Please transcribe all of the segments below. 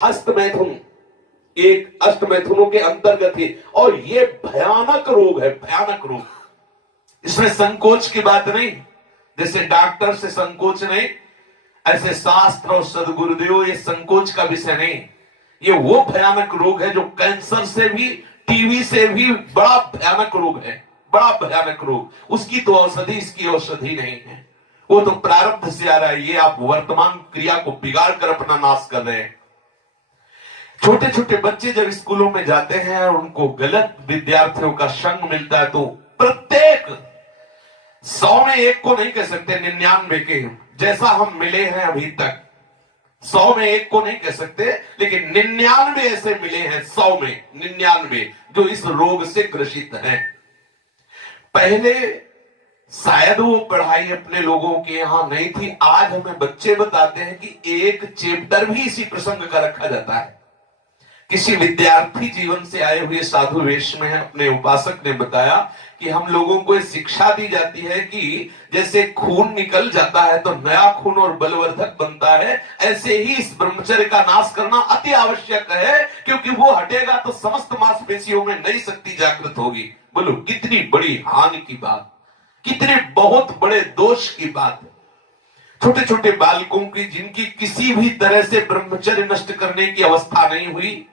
हस्त मैथुन एक अष्ट मैथुनों के अंतर्गत है और ये भयानक रोग है, भयानक रोग। इसमें संकोच की बात नहीं, जैसे डॉक्टर से संकोच नहीं, ऐसे शास्त्र और सदगुरुदेव ये संकोच का विषय नहीं। ये वो भयानक रोग है जो कैंसर से भी, टीबी से भी बड़ा भयानक रोग है, बड़ा भयानक रोग। उसकी तो औषधि, इसकी औषधि नहीं है। वो तो प्रारब्ध से आ रहा है। ये आप वर्तमान क्रिया को बिगाड़ कर अपना नाश कर रहे हैं। छोटे छोटे बच्चे जब स्कूलों में जाते हैं और उनको गलत विद्यार्थियों का संग मिलता है तो प्रत्येक 100 में एक को नहीं कह सकते, 99 के जैसा हम मिले हैं अभी तक, 100 में एक को नहीं कह सकते, लेकिन 99 ऐसे मिले हैं, 100 में 99 जो इस रोग से ग्रसित हैं। पहले शायद वो पढ़ाई अपने लोगों के यहां नहीं थी। आज हमें बच्चे बताते हैं कि एक चैप्टर भी इसी प्रसंग का रखा जाता है। किसी विद्यार्थी जीवन से आए हुए साधु वेश में अपने उपासक ने बताया कि हम लोगों को शिक्षा दी जाती है कि जैसे खून निकल जाता है तो नया खून और बलवर्धक बनता है, ऐसे ही इस ब्रह्मचर्य का नाश करना अति आवश्यक है, क्योंकि वो हटेगा तो समस्त मांसपेशियों में नई शक्ति जागृत होगी। बोलो कितनी बड़ी हानि की बात, कितने बहुत बड़े दोष की बात है। छोटे छोटे बालकों की जिनकी किसी भी तरह से ब्रह्मचर्य नष्ट करने की अवस्था नहीं हुई,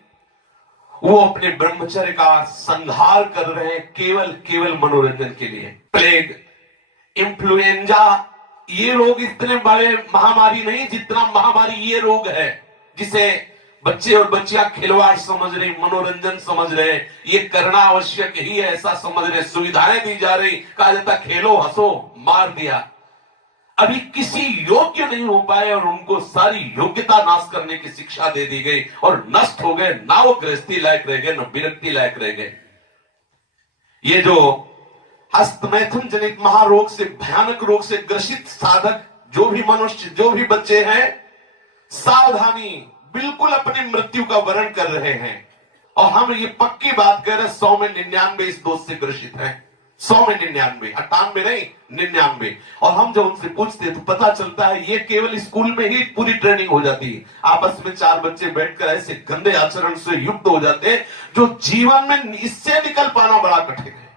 वो अपने ब्रह्मचर्य का संहार कर रहे हैं केवल केवल मनोरंजन के लिए। प्लेग, इन्फ्लुएंजा, ये रोग इतने बड़े महामारी नहीं जितना महामारी ये रोग है, जिसे बच्चे और बच्चियां खिलवाड़ समझ रही, मनोरंजन समझ रहे, ये करना आवश्यक ही है ऐसा समझ रहे, सुविधाएं दी जा रही, कहा जाता खेलो हंसो, मार दिया। अभी किसी योग्य नहीं हो पाए और उनको सारी योग्यता नाश करने की शिक्षा दे दी गई और नष्ट हो गए। ना वो गृहस्थी लायक रह गए, न विरक्ति लायक रह गए। ये जो हस्तमैथुन जनित महारोग से, भयानक रोग से ग्रसित साधक जो भी मनुष्य, जो भी बच्चे हैं, सावधानी, बिल्कुल अपनी मृत्यु का वर्ण कर रहे हैं। और हम ये पक्की बात कह रहे हैं 100 में 99 इस दोष से ग्रसित हैं। 100 में 99, 98 नहीं, 99। और हम जब उनसे पूछते तो पता चलता है ये केवल स्कूल में ही पूरी ट्रेनिंग हो जाती है। आपस में 4 बच्चे बैठकर ऐसे गंदे आचरण से युक्त हो जाते हैं जो जीवन में इससे निकल पाना बड़ा कठिन है।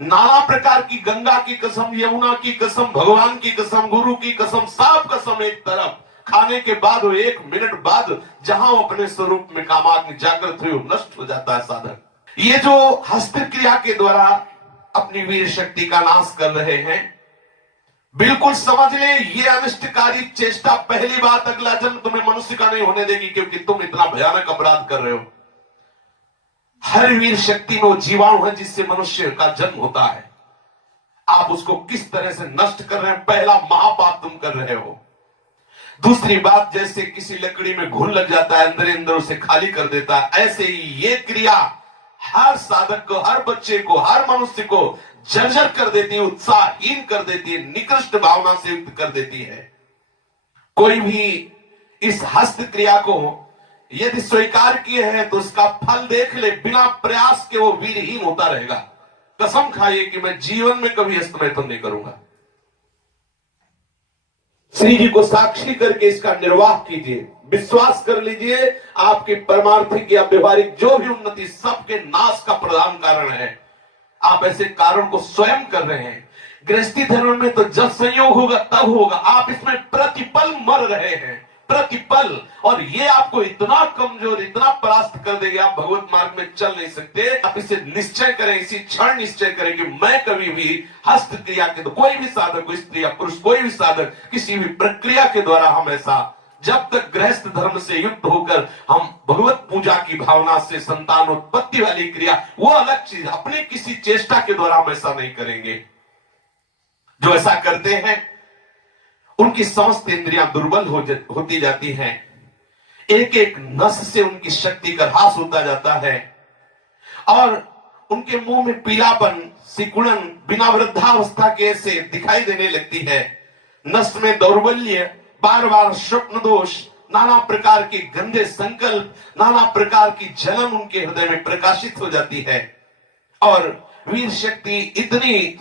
नाना प्रकार की, गंगा की कसम, यमुना की कसम, भगवान की कसम, गुरु की कसम, सब कसम एक तरफ, खाने के बाद 1 मिनट बाद जहां वो अपने स्वरूप में कामाग्नि जागृत हुई, नष्ट हो जाता है साधक। ये जो हस्त क्रिया के द्वारा अपनी वीर शक्ति का नाश कर रहे हैं, बिल्कुल समझ ले ये अनिष्टकारी चेष्टा पहली बात अगला जन्म तुम्हें मनुष्य का नहीं होने देगी, क्योंकि तुम इतना भयानक अपराध कर रहे हो। हर वीर शक्ति में वो जीवाणु है जिससे मनुष्य का जन्म होता है। आप उसको किस तरह से नष्ट कर रहे हैं, पहला महापाप तुम कर रहे हो। दूसरी बात, जैसे किसी लकड़ी में घुन लग जाता है, अंदर अंदर उसे खाली कर देता है, ऐसे ही ये क्रिया हर साधक को, हर बच्चे को, हर मनुष्य को जर्जर कर देती है, उत्साहहीन कर देती है, निकृष्ट भावना से युक्त कर देती है। कोई भी इस हस्त क्रिया को यदि स्वीकार किए हैं तो उसका फल देख ले, बिना प्रयास के वो वीरहीन होता रहेगा। कसम खाइए कि मैं जीवन में कभी हस्तमैथुन नहीं करूंगा। श्री जी को साक्षी करके इसका निर्वाह कीजिए, विश्वास कर लीजिए आपकी परमार्थिक या व्यवहारिक जो भी उन्नति सबके नाश का प्रधान कारण है। आप ऐसे कारण को स्वयं कर रहे हैं। गृहस्थी धर्म में तो जब संयोग होगा तब होगा, आप इसमें प्रतिपल मर रहे हैं, प्रतिपल। और ये आपको इतना कमजोर, इतना परास्त कर देगा, आप भगवत मार्ग में चल नहीं सकते। आप इसे निश्चय करें, इसी क्षण निश्चय करें कि मैं कभी भी हस्त क्रिया के, तो कोई भी साधक, स्त्री या पुरुष, कोई भी साधक किसी भी प्रक्रिया के द्वारा हम ऐसा, जब तक गृहस्थ धर्म से युक्त होकर हम भगवत पूजा की भावना से संतान उत्पत्ति वाली क्रिया, वो अलग चीज, अपनी किसी चेष्टा के द्वारा हम ऐसा नहीं करेंगे। जो ऐसा करते हैं उनकी समस्त इंद्रियां दुर्बल होती जाती हैं, एक एक नस से उनकी शक्ति का ह्रास होता जाता है और उनके मुंह में पीलापन, सिकुड़न बिना वृद्धावस्था के से दिखाई देने लगती है। नस में दौर्बल्य, बार बार स्वप्न दोष, नाना प्रकार के गंदे संकल्प, नाना प्रकार की जलन उनके हृदय में प्रकाशित हो जाती है और वीर शक्ति इतनी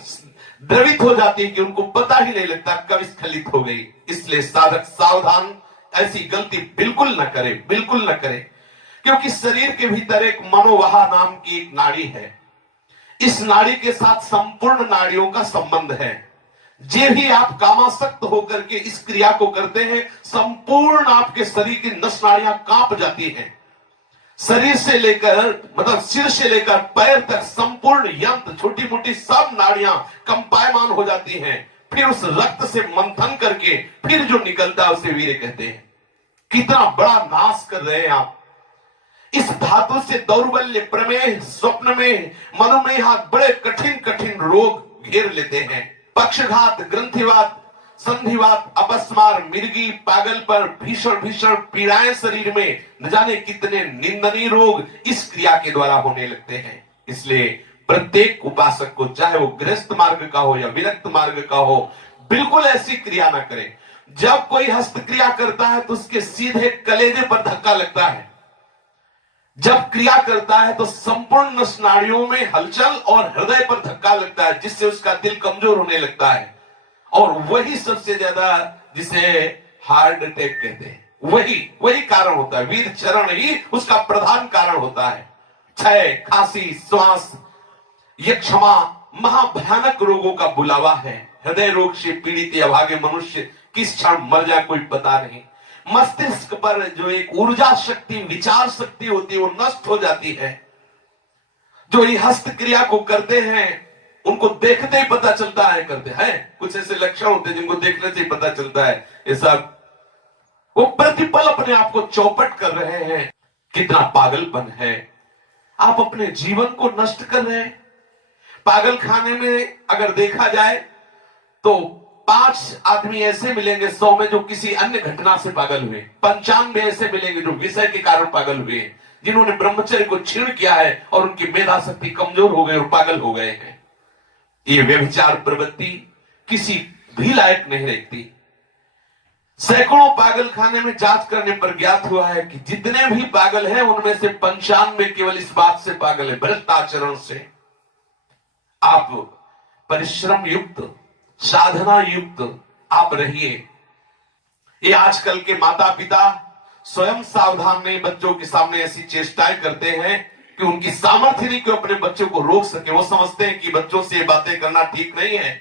द्रवित हो जाती है कि उनको पता ही नहीं लगता कब स्खलित हो गई। इसलिए साधक सावधान, ऐसी गलती बिल्कुल न करें, बिल्कुल न करें। क्योंकि शरीर के भीतर एक मनोवाहा नाम की एक नाड़ी है। इस नाड़ी के साथ संपूर्ण नाड़ियों का संबंध है। जे भी आप कामासक्त होकर के इस क्रिया को करते हैं, संपूर्ण आपके शरीर की नस नाड़ियां कांप जाती हैं। शरीर से लेकर मतलब सिर से लेकर पैर तक संपूर्ण यंत्र, छोटी मोटी सब नाड़ियां कंपायमान हो जाती हैं। फिर उस रक्त से मंथन करके फिर जो निकलता है उसे वीर्य कहते हैं। कितना बड़ा नाश कर रहे हैं आप। इस धातु से दौर्बल्य, प्रमेह, स्वप्न में, मधुमेह, बड़े कठिन कठिन रोग घेर लेते हैं। पक्षघात, ग्रंथिवात, संधिवात, अपस्मार, मिर्गी, पागल पर, भीषण भीषण पीड़ाएं शरीर में, न जाने कितने निंदनीय रोग इस क्रिया के द्वारा होने लगते हैं। इसलिए प्रत्येक उपासक को, चाहे वो गृहस्थ मार्ग का हो या विरक्त मार्ग का हो, बिल्कुल ऐसी क्रिया ना करें। जब कोई हस्त क्रिया करता है तो उसके सीधे कलेजे पर धक्का लगता है। जब क्रिया करता है तो संपूर्ण नस नाड़ियों में हलचल और हृदय पर धक्का लगता है, जिससे उसका दिल कमजोर होने लगता है। और वही सबसे ज्यादा जिसे हार्ट अटैक कहते हैं, वही कारण होता है। वीर चरण ही उसका प्रधान कारण होता है। क्षय, खांसी, श्वास, ये क्षमा महाभयानक रोगों का बुलावा है। हृदय रोग से पीड़ित अभागे मनुष्य किस क्षण मर जाए कोई पता नहीं। मस्तिष्क पर जो एक ऊर्जा शक्ति, विचार शक्ति होती है, वो नष्ट हो जाती है। जो ये हस्त क्रिया को करते हैं उनको देखते ही पता चलता है करते हैं। कुछ ऐसे लक्षण होते हैं जिनको देखने से ही पता चलता है ये सब वो प्रतिपल अपने आप को चौपट कर रहे हैं। कितना पागलपन है। आप अपने जीवन को नष्ट कर रहे हैं। पागल खाने में अगर देखा जाए तो 5 आदमी ऐसे मिलेंगे 100 में जो किसी अन्य घटना से पागल हुए। 95 ऐसे मिलेंगे जो विषय के कारण पागल हुए, जिन्होंने ब्रह्मचर्य को छीण किया है और उनकी मेधा शक्ति कमजोर हो गई और पागल हो गए हैं। ये व्यभिचार प्रवृत्ति किसी भी लायक नहीं रहती। सैकड़ों पागल खाने में जांच करने पर ज्ञात हुआ है कि जितने भी पागल हैं उनमें से 95 केवल इस बात से पागल है, भ्रष्ट आचरण से। आप परिश्रम युक्त, साधना युक्त आप रहिए। ये आजकल के माता पिता स्वयं सावधान नहीं, बच्चों के सामने ऐसी चेष्टाएं करते हैं कि उनकी सामर्थ्य नहीं कि अपने बच्चों को रोक सके। वो समझते हैं कि बच्चों से ये बातें करना ठीक नहीं है।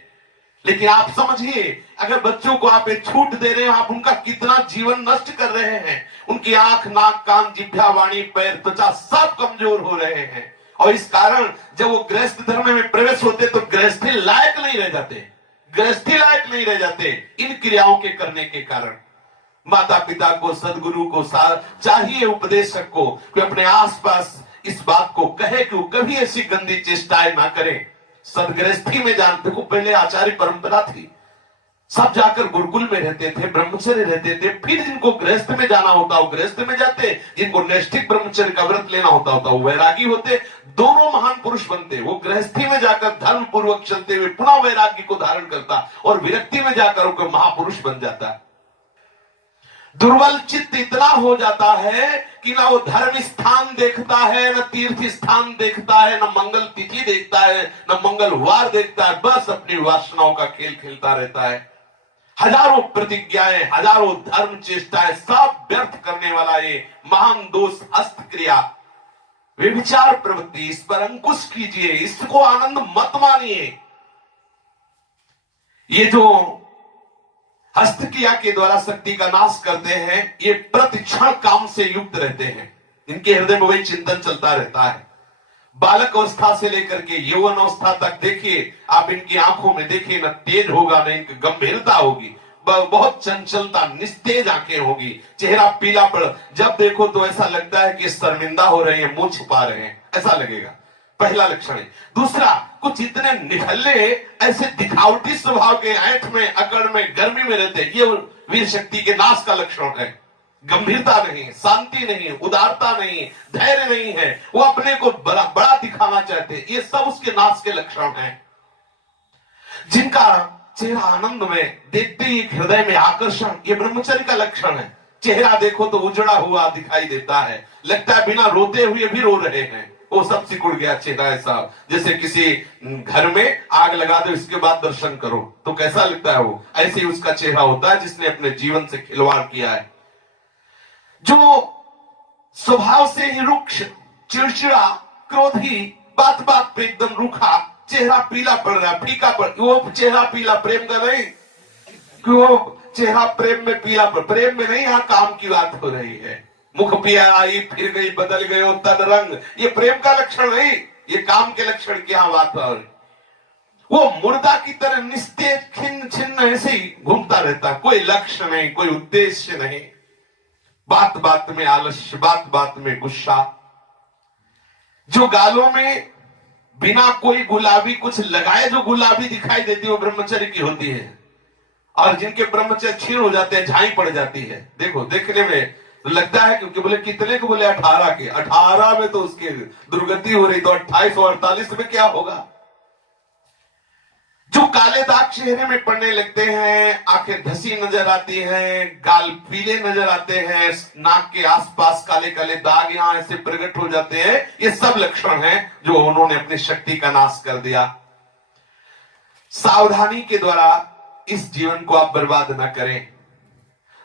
लेकिन आप समझिए, अगर बच्चों को आप एक छूट दे रहे हैं, आप उनका कितना जीवन नष्ट कर रहे हैं। उनकी आंख, नाक, कान, जिह्वा, वाणी, पैर, त्वचा सब कमजोर हो रहे हैं। और इस कारण जब वो गृहस्थ धर्म में प्रवेश होते तो गृहस्थी लायक नहीं रह जाते, गृहस्थी लायक नहीं रह जाते इन क्रियाओं के करने के कारण। माता पिता को, सदगुरु को चाहिए, उपदेशक को, कि अपने आसपास इस बात को कहे कि वो कभी ऐसी गंदी चेष्टाएं ना करें। सदगृहस्थी में जान, देखो पहले आचार्य परंपरा थी, सब जाकर गुरुकुल में रहते थे, ब्रह्मचर्य रहते थे। फिर जिनको गृहस्थ में जाना होता वो गृहस्थ में जाते, जिनको नैष्ठिक ब्रह्मचर्य का व्रत लेना होता वो वैरागी होते। दोनों महान पुरुष बनते। वो गृहस्थी में जाकर धर्म पूर्वक चलते हुए पुनः वैराग्य को धारण करता और विरक्ति में जाकर वो महापुरुष बन जाता। दुर्बल चित्त इतना हो जाता है कि ना वो धर्म स्थान देखता है, न तीर्थ स्थान देखता है, न मंगल तिथि देखता है, न मंगलवार देखता है। बस अपनी वासनाओं का खेल खेलता रहता है। हजारों प्रतिज्ञाएं, हजारों धर्म चेष्टाएं सब व्यर्थ करने वाला ये महान दोष हस्त क्रिया, व्यभिचार प्रवृत्ति, इस पर अंकुश कीजिए, इसको आनंद मत मानिए। ये जो हस्त क्रिया के द्वारा शक्ति का नाश करते हैं, ये प्रतिक्षण काम से युक्त रहते हैं। इनके हृदय में वही चिंतन चलता रहता है। बालक अवस्था से लेकर के यौवन अवस्था तक देखिए आप, इनकी आंखों में देखिए, न तेज होगा, न इनकी गंभीरता होगी, बहुत चंचलता, निस्तेज आंखें होगी, चेहरा पीला पड़, जब देखो तो ऐसा लगता है कि शर्मिंदा हो रहे हैं, मुंह छुपा रहे हैं, ऐसा लगेगा। पहला लक्षण है। दूसरा, कुछ इतने निखल्ले, ऐसे दिखावटी स्वभाव के, ऐंठ में, अकड़ में, गर्मी में रहते, ये वीर शक्ति के नाश का लक्षण है। गंभीरता नहीं, शांति नहीं, उदारता नहीं, धैर्य नहीं है, वो अपने को बड़ा दिखाना चाहते, ये सब उसके नाश के लक्षण हैं। जिनका चेहरा आनंद में, देखते ही हृदय में आकर्षण, ये ब्रह्मचर्य का लक्षण है। चेहरा देखो तो उजड़ा हुआ दिखाई देता है, लगता है बिना रोते हुए भी रो रहे हैं। वो सब सिकुड़ गया चेहरा, ऐसा जैसे किसी घर में आग लगा दो, इसके बाद दर्शन करो तो कैसा लगता है, वो ऐसे ही उसका चेहरा होता है जिसने अपने जीवन से खिलवाड़ किया है। जो स्वभाव से ही रुक्ष, चिड़चिड़ा, क्रोधी, बात बात पे एकदम रूखा, चेहरा पीला पड़ रहा, फीका पड़, वो चेहरा पीला प्रेम का नहीं कि वो चेहरा प्रेम में पीला पड़, प्रेम में नहीं, यहां काम की बात हो रही है। मुख पिया आई फिर गई बदल गए तन रंग, ये प्रेम का लक्षण नहीं, ये काम के लक्षण की यहां बात हो रही। वो मुर्दा की तरह निस्तेज खिन्न छिन्न ऐसे ही घूमता रहता, कोई लक्ष्य नहीं, कोई उद्देश्य नहीं, बात बात में आलस्य, बात बात में गुस्सा। जो गालों में बिना कोई गुलाबी कुछ लगाए जो गुलाबी दिखाई देती है वो ब्रह्मचर्य की होती है, और जिनके ब्रह्मचर्य क्षीण हो जाते हैं, झाई पड़ जाती है। देखो देखने में लगता है क्योंकि बोले कितने को, बोले 18 के, 18 में तो उसकी दुर्गति हो रही, तो 28 और 48 में क्या होगा। जो काले दाग चेहरे में पड़ने लगते हैं, आंखें धसी नजर आती हैं, गाल पीले नजर आते हैं, नाक के आसपास काले काले दाग यहां ऐसे प्रकट हो जाते हैं, ये सब लक्षण हैं जो उन्होंने अपनी शक्ति का नाश कर दिया। सावधानी के द्वारा इस जीवन को आप बर्बाद ना करें।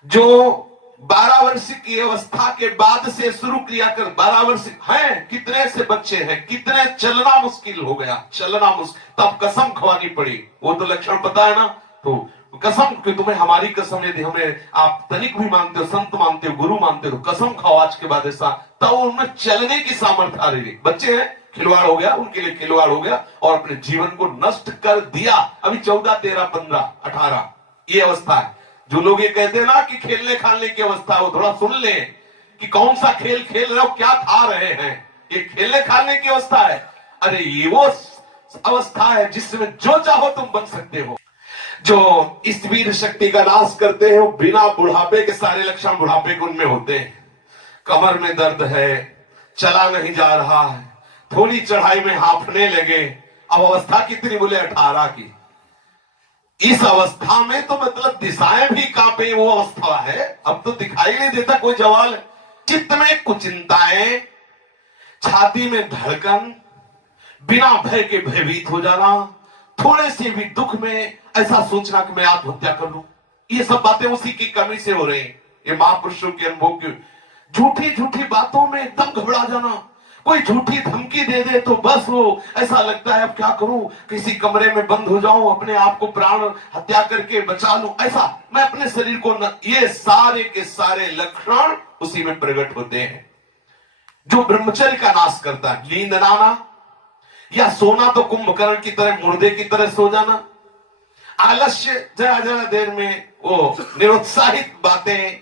जो 12 वर्ष की अवस्था के बाद से शुरू क्रिया कर, 12 वर्ष हैं, कितने से बच्चे हैं, कितने चलना मुश्किल हो गया, चलना मुश्किल, तब कसम खवानी पड़ी। वो तो लक्षण पता है ना, तो कसम कि तुम्हें हमारी कसम, यदि हमें आप तनिक भी मानते हो, संत मानते हो, गुरु मानते हो, कसम खाओ आज के बाद ऐसा, तब उनमें चलने की सामर्थ्य आ रही। बच्चे हैं, खिलवाड़ हो गया, उनके लिए खिलवाड़ हो गया और अपने जीवन को नष्ट कर दिया। अभी 14, 13, 15, 18 ये अवस्था है। जो लोग ये कहते हैं ना कि खेलने खाने की अवस्था, वो थोड़ा सुन ले कि कौन सा खेल खेल रहे हो, क्या खा रहे हैं। ये खेलने खाने की अवस्था है। अरे ये वो अवस्था है जिसमें जो चाहो तुम बन सकते हो। जो इस वीर शक्ति का नाश करते हैं वो बिना बुढ़ापे के सारे लक्षण बुढ़ापे के उनमें होते हैं। कमर में दर्द है, चला नहीं जा रहा है, थोड़ी चढ़ाई में हांफने लगे। अब अवस्था कितनी, बोले 18 की। इस अवस्था में तो मतलब दिशाएं भी कांपे, वो अवस्था है। अब तो दिखाई नहीं देता कोई जवाल। चित्त में कुचिंताएं, छाती में धड़कन, बिना भय के भयभीत हो जाना, थोड़े से भी दुख में ऐसा सोचना कि मैं आत्महत्या कर लूं, ये सब बातें उसी की कमी से हो रही हैं। ये महापुरुषों के अनुभव की झूठी झूठी बातों में एकदम घबरा जाना। कोई झूठी धमकी दे दे तो बस वो ऐसा लगता है अब क्या करूं, किसी कमरे में बंद हो जाऊं, अपने आप को प्राण हत्या करके बचा लूं, ऐसा मैं अपने शरीर को न, ये सारे के सारे लक्षण उसी में प्रकट होते हैं। जो ब्रह्मचर्य का नाश करता है, नींद ना आना या सोना तो कुंभकर्ण की तरह, मुर्दे की तरह सो जाना, आलस्य, जरा जरा देर में वो निरुत्साहित बातें,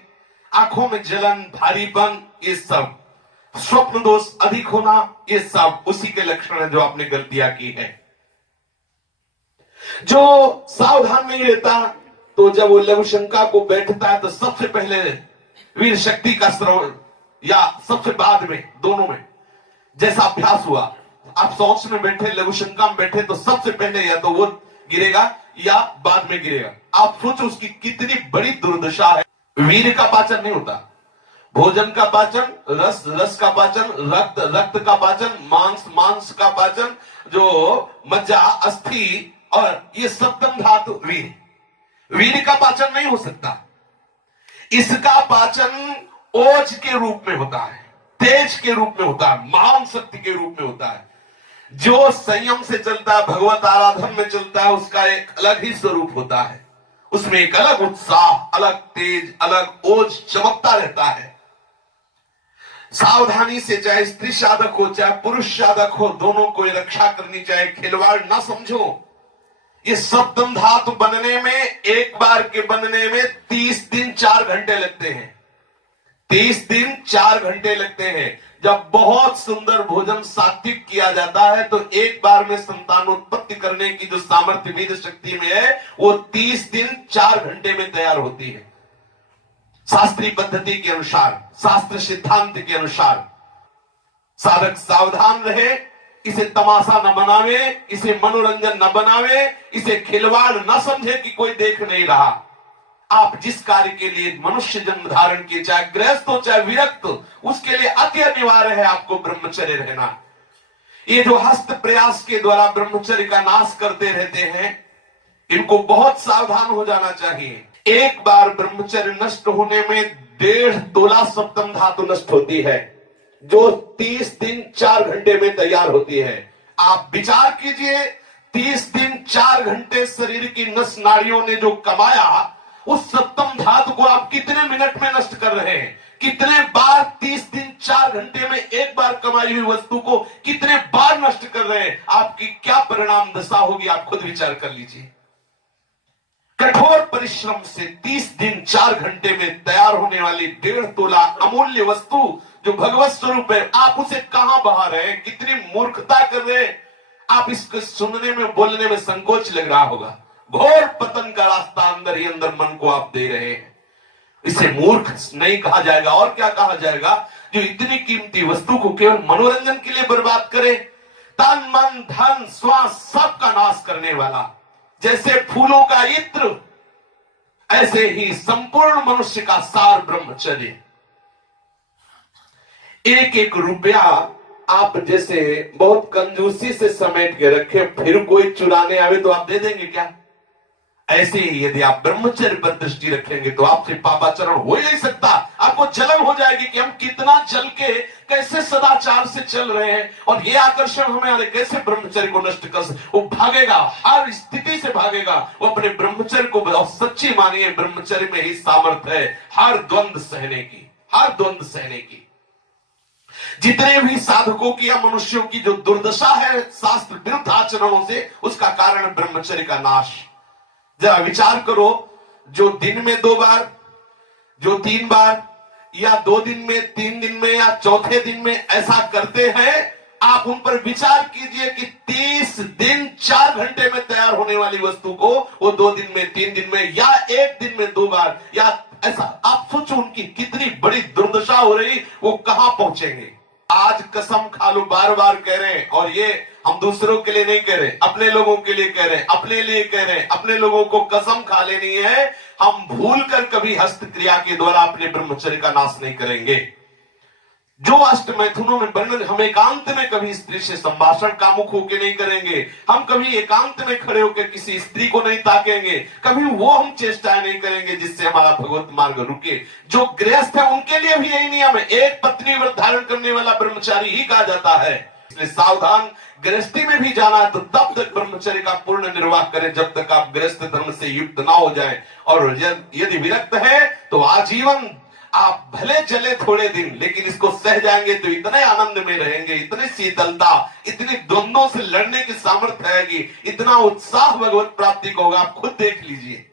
आंखों में जलन, भारीपन, ये सब, स्वप्न दोष अधिक होना, ये सब उसी के लक्षण है जो आपने गलतियां की है। जो सावधान नहीं रहता तो जब वो लघु शंका को बैठता है तो सबसे पहले वीर शक्ति का श्रवण, या सबसे बाद में, दोनों में जैसा अभ्यास हुआ, आप सोच में बैठे, लघु शंका में बैठे, तो सबसे पहले या तो वो गिरेगा या बाद में गिरेगा। आप सोचो उसकी कितनी बड़ी दुर्दशा है। वीर का पाचन नहीं होता, भोजन का पाचन, रस रस का पाचन, रक्त रक्त का पाचन, मांस मांस का पाचन, जो मज्जा, अस्थि और ये सप्तम धातु वीर का पाचन नहीं हो सकता। इसका पाचन ओज के रूप में होता है, तेज के रूप में होता है, महान शक्ति के रूप में होता है। जो संयम से चलता है, भगवत आराधन में चलता है, उसका एक अलग ही स्वरूप होता है। उसमें एक अलग उत्साह, अलग तेज, अलग ओज चमकता रहता है। सावधानी से, चाहे स्त्री साधक हो चाहे पुरुष साधक हो, दोनों को रक्षा करनी चाहिए। खिलवाड़ ना समझो। ये सप्तम धातु बनने में, एक बार के बनने में 30 दिन 4 घंटे लगते हैं। 30 दिन 4 घंटे लगते हैं। जब बहुत सुंदर भोजन सात्विक किया जाता है तो एक बार में संतानोत्पत्ति करने की जो सामर्थ्य वीर शक्ति में है, वो 30 दिन 4 घंटे में तैयार होती है। शास्त्रीय पद्धति के अनुसार, शास्त्र सिद्धांत के अनुसार साधक सावधान रहे, इसे तमाशा न बनावे, इसे मनोरंजन न बनावे, इसे खिलवाड़ न समझे कि कोई देख नहीं रहा। आप जिस कार्य के लिए मनुष्य जन्म धारण किए, चाहे गृहस्थ हो चाहे विरक्त, उसके लिए अति अनिवार्य है आपको ब्रह्मचर्य रहना। ये जो हस्त प्रयास के द्वारा ब्रह्मचर्य का नाश करते रहते हैं, इनको बहुत सावधान हो जाना चाहिए। एक बार ब्रह्मचर्य नष्ट होने में 1.5 तोला सप्तम धातु नष्ट होती है, जो 30 दिन 4 घंटे में तैयार होती है। आप विचार कीजिए, 30 दिन 4 घंटे शरीर की नस नाड़ियों ने जो कमाया, उस सप्तम धातु को आप कितने मिनट में नष्ट कर रहे हैं? कितने बार 30 दिन 4 घंटे में एक बार कमाई हुई वस्तु को कितने बार नष्ट कर रहे हैं? आपकी क्या परिणाम दशा होगी, आप खुद विचार कर लीजिए। कठोर परिश्रम से 30 दिन 4 घंटे में तैयार होने वाली 1.5 तोला अमूल्य वस्तु जो भगवत स्वरूप है, आप उसे कहां बहा रहे हैं? कितनी मूर्खता कर रहे हैं आप। इसको सुनने में बोलने में संकोच लग रहा होगा। घोर पतन का रास्ता अंदर ही अंदर मन को आप दे रहे हैं। इसे मूर्ख नहीं कहा जाएगा और क्या कहा जाएगा? जो इतनी कीमती वस्तु को केवल मनोरंजन के लिए बर्बाद करे, तन मन धन श्वास सबका नाश करने वाला। जैसे फूलों का इत्र, ऐसे ही संपूर्ण मनुष्य का सार ब्रह्मचर्य। एक एक रुपया आप जैसे बहुत कंजूसी से समेट के रखे, फिर कोई चुराने आवे तो आप दे देंगे क्या? ऐसे ही यदि आप ब्रह्मचर्य पर दृष्टि रखेंगे तो आपसे पापाचरण हो ही नहीं सकता। आपको जलन हो जाएगी कि हम कितना जल के कैसे सदाचार से चल रहे हैं और ये आकर्षण हमें कैसे ब्रह्मचर्य को नष्ट कर। वो भागेगा, हर स्थिति से भागेगा। वो अपने ब्रह्मचर्य को बहुत सच्ची मानिए, ब्रह्मचर्य में ही सामर्थ्य है हर द्वंद्व सहने की, हर द्वंद्व सहने की। जितने भी साधकों की या मनुष्यों की जो दुर्दशा है शास्त्र विरुद्ध आचरणों से, उसका कारण ब्रह्मचर्य का नाश। जरा विचार करो, जो दिन में 2 बार, जो 3 बार, या 2 दिन में, 3 दिन में, या चौथे दिन में ऐसा करते हैं, आप उन पर विचार कीजिए कि 30 दिन 4 घंटे में तैयार होने वाली वस्तु को वो 2 दिन में, 3 दिन में, या 1 दिन में 2 बार, या ऐसा आप सोचो उनकी कितनी बड़ी दुर्दशा हो रही, वो कहां पहुंचेंगे। आज कसम खा लो, बार बार कह रहे हैं, और ये हम दूसरों के लिए नहीं कह रहे, अपने लोगों के लिए कह रहे हैं, अपने लिए कह रहे हैं। अपने लोगों को कसम खा लेनी है, हम भूल कर कभी हस्तक्रिया के द्वारा अपने ब्रह्मचर्य का नाश नहीं करेंगे। जो अष्ट मैथुनों में वर्णन, हम एकांत में कभी स्त्री से संभाषण कामुक होकर नहीं करेंगे, हम कभी एकांत में खड़े होकर किसी स्त्री को नहीं ताकेंगे, कभी वो हम चेष्टाएं नहीं करेंगे जिससे हमारा भगवत मार्ग रुके। जो गृहस्थ है उनके लिए भी यही नियम है, एक पत्नी व्रत धारण करने वाला ब्रह्मचारी ही कहा जाता है। इसलिए सावधान, गृहस्थी में भी जाना है तो तब तक ब्रह्मचर्य का पूर्ण निर्वाह करें जब तक आप गृहस्थ धर्म से युक्त ना हो जाएं। और यदि विरक्त है तो आजीवन आप भले चले थोड़े दिन, लेकिन इसको सह जाएंगे तो इतने आनंद में रहेंगे, इतनी शीतलता, इतनी द्वंद्वों से लड़ने की सामर्थ्य आएगी, इतना उत्साह भगवत प्राप्ति को होगा। आप खुद देख लीजिए।